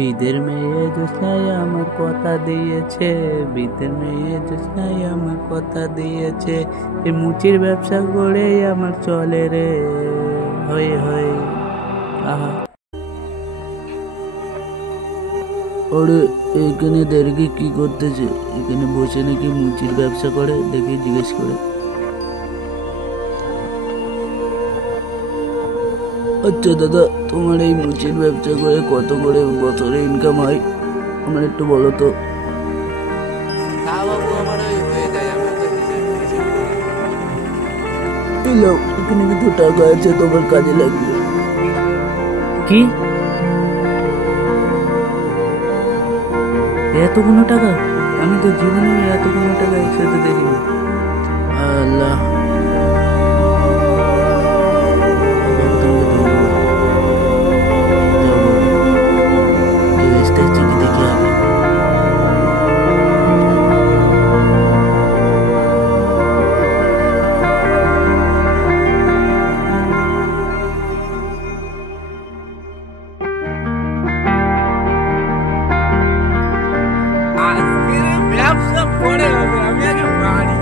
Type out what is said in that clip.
বিদের মেয়ে জোছনাই আমার কথা দিয়েছে, বিদের মেয়ে জোছনাই আমার কথা দিয়েছে, এই মুচির ব্যবসা করেই আমার চলে রে, হয়ে হয়ে আহা। ওরে এখানে দেরকে কি করতেছে? এখানে বসে নাকি মুচির ব্যবসা করে, দেখি জিজ্ঞেস করে। আচ্ছা দাদা, তোমার এই মুচির ব্যবসা করে কত করে বছরে ইনকাম হয়, আমার একটু বলো তো। এখানে কিছু টাকা আছে, তোমার কাজে লাগবে। কি এতগুলো টাকা? আমি তো জীবনে এতগুলো টাকা একসাথে দেখিনি। আল্লাহ, ব্যবসা পরে হবে, আমি আগে বাড়ি